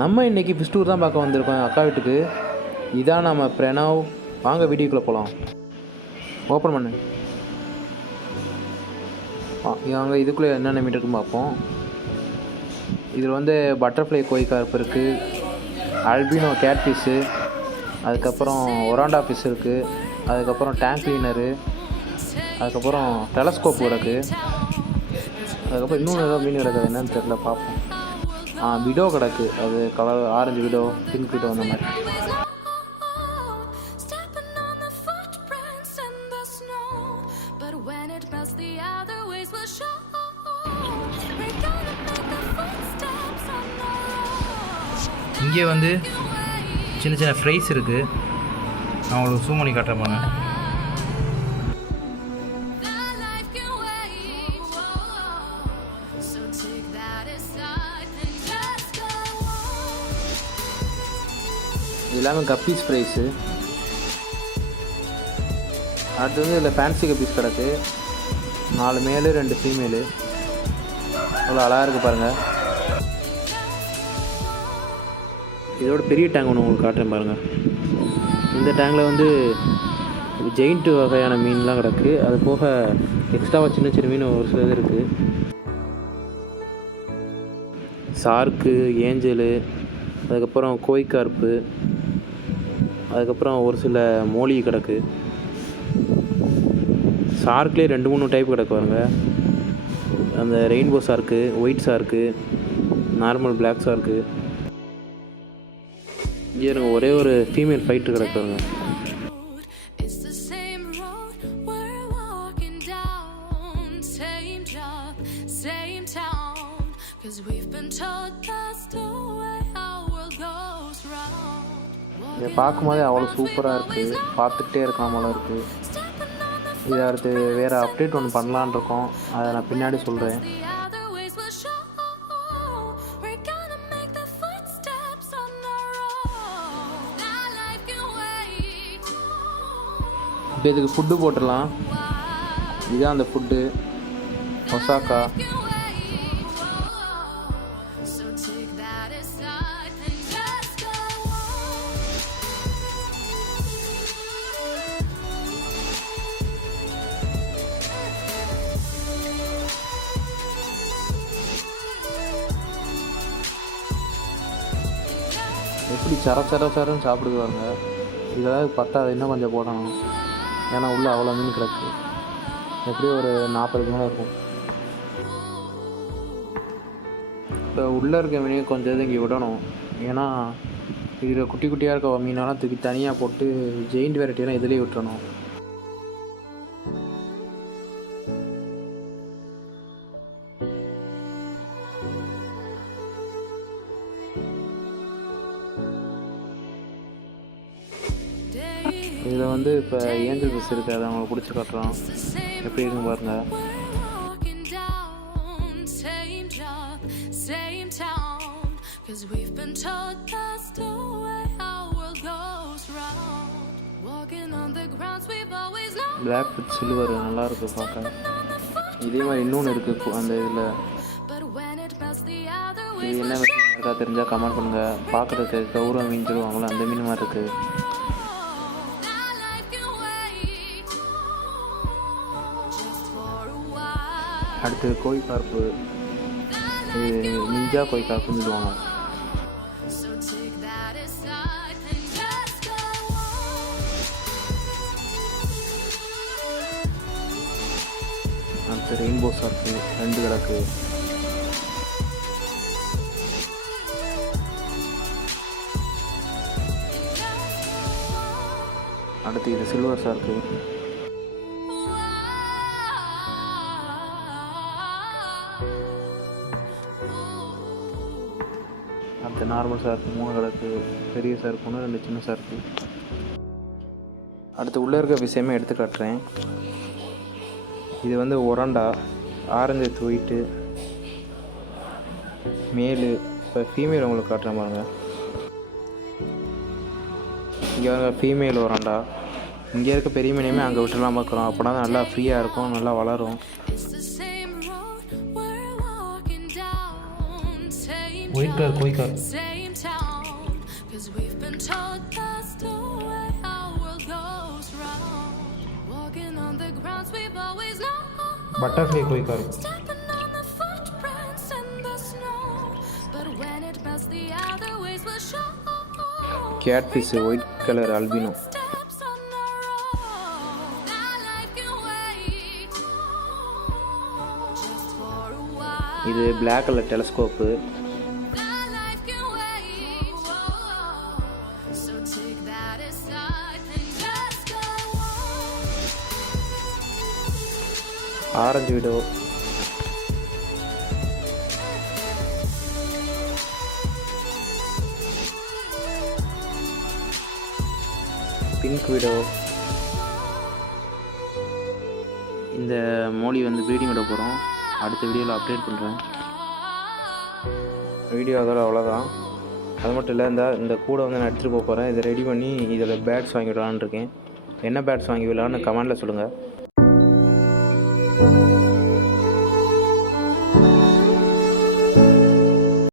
நம்ம இன்றைக்கி fish tour தான் பார்க்க வந்திருக்கோம் அக்கா வீட்டுக்கு. இதான் நம்ம பிரணவ். வாங்க வீடியோக்குள்ளே போகலாம். ஓப்பன் பண்ணு. வாங்க இதுக்குள்ளே என்னென்ன மீட் இருக்குன்னு பார்ப்போம். இதில் வந்து பட்டர்ஃப்ளை கோய் கார்ப் இருக்குது, அல்பினோ கேட் ஃபிஷ்ஷு, அதுக்கப்புறம் ஒராண்டா ஃபிஷ் இருக்குது, அதுக்கப்புறம் டேங்க் கிளீனரு, அதுக்கப்புறம் டெலஸ்கோப் கிடக்கு, அதுக்கப்புறம் இன்னொன்று ஏதோ மீன் கிடக்குது, என்னன்னு தெரியல, பார்ப்போம். விடோ கிடக்கு, அது colour orange widow, pink widow அந்த மாதிரி. இங்கே வந்து சின்ன சின்ன ஃப்ரைஸ் இருக்குது. நான் உங்களுக்கு ஜூம் பண்ணி காட்டுறேன் பாருங்க. இது எல்லாமே கப்பீஸ் ஃப்ரைஸு. அடுத்து வந்து இதில் ஃபேன்சி கப்பீஸ் கிடக்கு. 4 மேலு 2 ஃபீமேலு. அவ்வளோ அழகாக இருக்குது பாருங்கள். இதோட பெரிய டேங்க் ஒன்று உங்களுக்கு காட்டுறேன் பாருங்கள். இந்த டேங்கில் வந்து ஜெயிண்ட் வகையான மீன்லாம் கிடக்கு. அது போக எக்ஸ்ட்ராவாக சின்ன சின்ன மீன் ஒரு சிலது இருக்குது. சார்க்கு, ஏஞ்சலு, அதுக்கப்புறம் கோய் கார்ப்பு, அதுக்கப்புறம் ஒரு சில மோலி கிடக்கு. சார்க்லேயே 2-3 டைப் கிடக்கு பாருங்க. அந்த ரெயின்போ சார்க்கு, ஒயிட் சார்க்கு, நார்மல் பிளாக் சார்க்கு. இங்கே இருங்க ஒரே ஒரு ஃபீமேல் ஃபைட்டர் கிடக்குங்க. இதை பார்க்கும்போதே அவ்வளோ சூப்பராக இருக்குது. பார்த்துக்கிட்டே இருக்காமலாம் இருக்குது. இதை அடுத்து வேறு அப்டேட் ஒன்று பண்ணலான் இருக்கோம். அதை நான் பின்னாடி சொல்கிறேன். இப்போ இதுக்கு ஃபுட்டு போட்டுடலாம். இதுதான் அந்த ஃபுட்டு, ஒசாக்கா. எப்படி சரன்னு சாப்பிடுது பாருங்க. இதெல்லாம் பத்தாது, இன்னும் கொஞ்சம் போடணும். ஏன்னா உள்ளே அவ்வளோ மீன் கிடக்கு. எப்படியும் ஒரு 40 மேலே இருக்கும். இப்போ உள்ளே இருக்க மீனையும் கொஞ்சம் இது இங்கே விடணும். ஏன்னா இதில் குட்டி குட்டியாக இருக்க மீனெல்லாம் தூக்கி தனியாக போட்டு ஜெயிண்ட் வெரைட்டியெல்லாம் இதிலே விட்டுறணும். இதில் வந்து இப்போ ஏஞ்சல் ஃபிஷ் இருக்குது. அதை அவங்களுக்கு பிடிச்சி காட்டுறோம். எப்படி இருக்குன்னு பாருங்கள். பிளாக் வித் சில்வர் நல்லாயிருக்கு பார்க்க. இதே மாதிரி இன்னொன்று இருக்குது அந்த இதில். இது என்ன மீன் இருக்கா தெரிஞ்சால் கமெண்ட் பண்ணுங்கள். பார்க்குறதுக்கு கௌரவ மீன் சொல்லுவாங்களோ அந்த மீன் மாதிரி இருக்குது. அடுத்தது கோய் கார்ப்பு. இது நிஞ்சா கோய் கார்ப்புன்னு சொல்லுவாங்க. அடுத்து ரெயின்போ சார்க்கு 2 கிடக்கு. அடுத்து இது சில்வர் சார்க்கு. அடுத்து நார்மல் சார்க்கு 3 கிடக்கு. பெரிய சார்க்கு 1, 2 சின்ன சார்க்கு. அடுத்து உள்ளே இருக்க விஷயமே எடுத்து காட்டுறேன். இது வந்து ஒராண்டா, ஆரஞ்சு ஒயிட்டு மேலு. இப்போ ஃபீமேல் உங்களுக்கு காட்டுறேன் பாருங்க. இங்கே பாருங்க ஃபீமேல் ஒராண்டா. இங்கே இருக்க பெரிய மீனையுமே அங்கே விட்டுலாம் பார்க்குறோம். அப்போனா நல்லா ஃப்ரீயாக இருக்கும், நல்லா வளரும். White colour koi carp. Butterfly koi carp. Catfish white colour albino. இது black colour telescope. Orange widow. Pink widow. இந்த மோலி வந்து ப்ரீடிங் விட போகிறோம். அடுத்த வீடியோவில் அப்டேட் பண்ணுறேன். வீடியோ அதோட அவ்வளோதான். அது மட்டும் இல்லை, இந்த கூடை வந்து நான் எடுத்துகிட்டு போக போகிறேன். இதை ரெடி பண்ணி இதில் பேட்ஸ் வாங்கி விடலான்னு இருக்கேன். என்ன பேட்ஸ் வாங்கி விடலான்னு கமெண்டில் சொல்லுங்கள்.